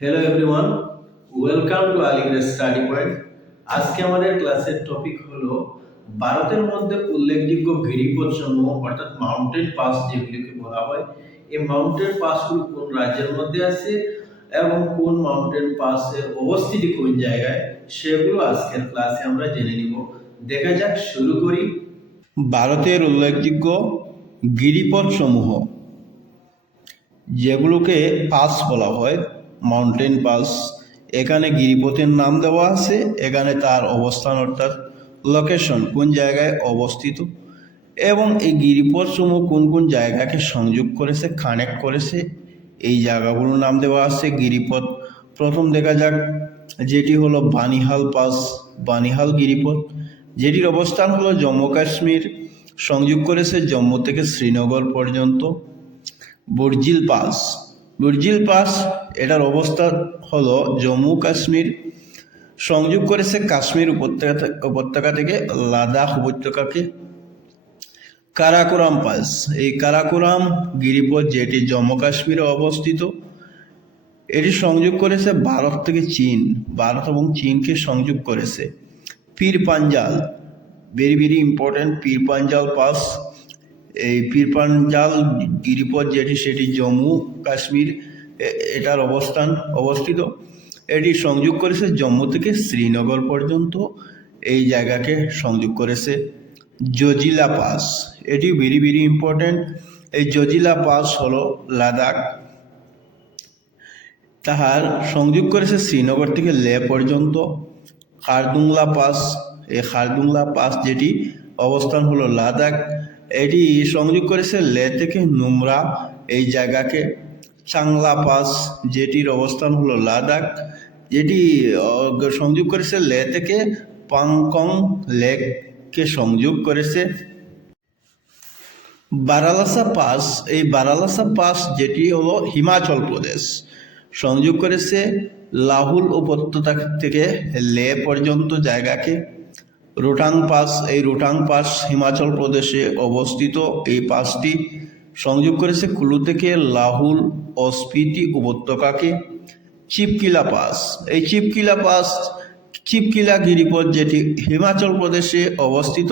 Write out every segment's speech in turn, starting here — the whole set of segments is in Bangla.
Hello everyone, welcome to Aligarh study point. আজকে আমাদের ক্লাসের টপিক হলো ভারতের মধ্যে উল্লেখযোগ্য গিরিপথ সমূহ অর্থাৎ মাউন্টেন পাস যেগুলিকে বলা হয়। এই মাউন্টেন পাসগুলো কোন রাজ্যের মধ্যে আছে এবং কোন মাউন্টেন পাসের অবস্থিতি কোন জায়গায়, সেগুলো আজকের ক্লাসে আমরা জেনে নিব। দেখা যাক, শুরু করি। ভারতের উল্লেখযোগ্য গিরিপথ সমূহ যেগুলোকে পাস বলা হয়, মাউন্টেন পাস। এখানে গিরিপথের নাম দেওয়া আছে, এখানে তার অবস্থান অর্থাৎ লোকেশন কোন জায়গায় অবস্থিত, এবং এই গিরিপথ সমূহ কোন কোন জায়গাকে সংযোগ করেছে, কানেক্ট করেছে, এই জায়গাগুলোর নাম দেওয়া আছে গিরিপথ। প্রথম দেখা যাক, যেটি হলো বানিহাল পাস, বানিহাল গিরিপথ, যেটির অবস্থান হলো জম্মু কাশ্মীর, সংযোগ করেছে জম্মু থেকে শ্রীনগর পর্যন্ত। বর্জিল পাস, বর্জিল পাস এটার অবস্থান হলো জম্মু কাশ্মীর, সংযোগ করেছে কাশ্মীর উপত্যকা থেকে লাদাখ উপত্যকাকে। কারাকোরাম পাস, এই কারাকোরাম গিরিপথ যেটি জম্মু কাশ্মীরে অবস্থিত, এটি সংযোগ করেছে ভারত থেকে চীন, ভারত এবং চীনকে সংযোগ করেছে। পীর পাঞ্জাল, ভেরি ভেরি ইম্পর্টেন্ট, পীর পাঞ্জাল পাস, এই পীর পাঞ্জাল গিরিপথ যেটি সেটি জম্মু কাশ্মীর এটার অবস্থিত। এটি সংযোগ করেছে জম্মু থেকে শ্রীনগর পর্যন্ত, এই জায়গাকে সংযোগ করেছে। জজিলা পাস, এটি ভেরি ভেরি ইম্পর্টেন্ট। এই জজিলা পাস হলো লাদাখ, তাহার সংযোগ করেছে শ্রীনগর থেকে লে পর্যন্ত। খারদুংলা পাস, এই খারদুংলা পাস যেটি অবস্থান হলো লাদাখ, এটি সংযোগ করেছে লে থেকে নুমরা এই জায়গাকে। চাংলা পাস যেটির অবস্থান হলো লাদাখ, যেটি সংযোগ করেছে লে থেকে পাংকং লেককে সংযোগ করেছে। বারালাসা পাস, এই বারালাসা পাস যেটি হলো হিমাচল প্রদেশ, সংযোগ করেছে লাহুল উপত্যকা থেকে লে পর্যন্ত জায়গাকে। রোটাং পাস, এই রোটাং পাস হিমাচল প্রদেশে অবস্থিত, এই পাসটি সংযোগ করেছে কুলু থেকে লাহুল ও স্পিতি উপত্যকাকে। চিপকিলা পাস, এই চিপকিলা পাস, চিপকিলা গিরিপথ যেটি হিমাচল প্রদেশে অবস্থিত,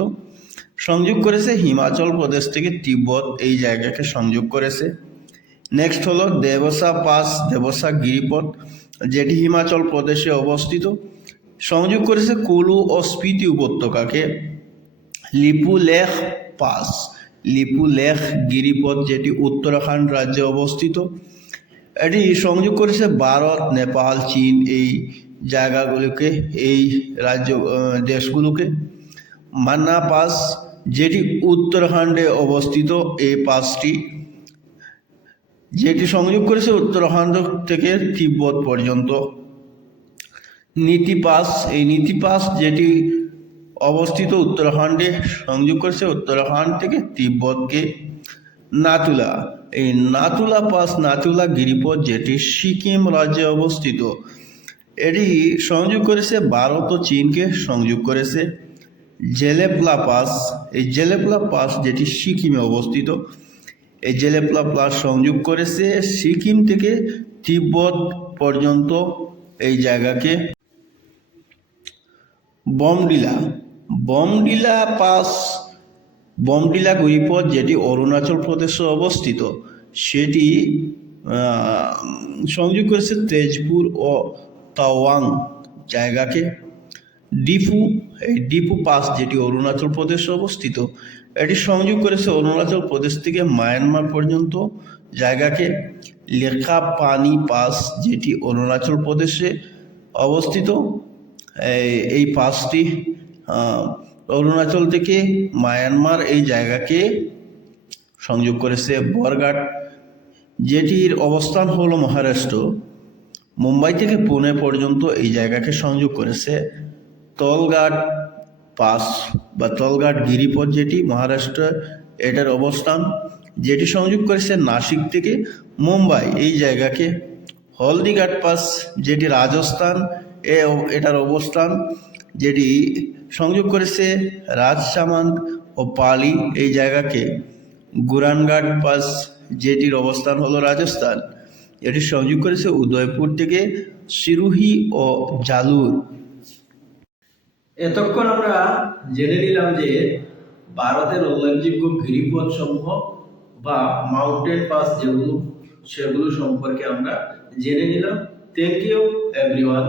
সংযোগ করেছে হিমাচল প্রদেশ থেকে তিব্বত এই জায়গাকে সংযোগ করেছে। নেক্সট হলো দেবসা পাস, দেবসা গিরিপথ যেটি হিমাচল প্রদেশে অবস্থিত, সংযোগ করেছে কুলু ও স্পিতি উপত্যকাকে। লিপুলেখ পাস, লিপুলেখ গিরিপথ যেটি উত্তরাখণ্ড রাজ্যে অবস্থিত, এটি সংযোগ করেছে ভারত, নেপাল, চীন এই জায়গাগুলোকে, এই দেশগুলোকে। মান্না পাস যেটি উত্তরাখণ্ডে অবস্থিত, এই পাসটি যেটি সংযোগ করেছে উত্তরাখণ্ড থেকে তিব্বত পর্যন্ত। নীতি পাস, এই নীতি পাস যেটি অবস্থিত উত্তরাখণ্ডে, সংযোগ করেছে উত্তরাখণ্ড থেকে তিব্বতকে। নাতুলা, এই নাতুলা পাস, নাতুলা গিরিপথ যেটি সিকিম রাজ্যে অবস্থিত, এটি সংযোগ করেছে ভারত ও চীনকে সংযোগ করেছে। জেলেপলা পাস, এই জেলেপলা পাস যেটি সিকিমে অবস্থিত, এই জেলেপলা পাস সংযোগ করেছে সিকিম থেকে তিব্বত পর্যন্ত এই জায়গাকে। বমডিলা, বমডিলা পাস, বমডিলা গিরিপথ যেটি অরুণাচল প্রদেশে অবস্থিত, সেটি সংযোগ করেছে তেজপুর ও তাওয়াং জায়গাকে। ডিফু, এই ডিফু পাস যেটি অরুণাচল প্রদেশে অবস্থিত, এটি সংযোগ করেছে অরুণাচল প্রদেশ থেকে মায়ানমার পর্যন্ত জায়গাকে। লেখা পানি পাস যেটি অরুণাচল প্রদেশে অবস্থিত, এই পাসটি অরুণাচল থেকে মায়ানমার এই জায়গাকে সংযোগ করেছে। বরঘাট যেটির অবস্থান হলো মহারাষ্ট্র, মুম্বাই থেকে পুনে পর্যন্ত এই জায়গাকে সংযোগ করেছে। তলঘাট পাস বা তলঘাট গিরিপথ যেটি মহারাষ্ট্র, এটার অবস্থান যেটি সংযোগ করেছে নাসিক থেকে মুম্বাই এই জায়গাকে। হলদিঘাট পাস যেটি রাজস্থান, এটার অবস্থান যেটি সংযোগ করেছে রাজসামান্দ ও পালি এই জায়গাকে। গুরানঘাট পাস যেটির অবস্থান হলো রাজস্থান, এটি সংযোগ করেছে উদয়পুর থেকে সিরুহি ও জালুর। এতক্ষণ আমরা জেনে নিলাম যে ভারতের উল্লেখযোগ্য গিরিপথ সমূহ বা মাউন্টেন পাস যেগুলো সেগুলো সম্পর্কে আমরা জেনে নিলাম। Thank you everyone.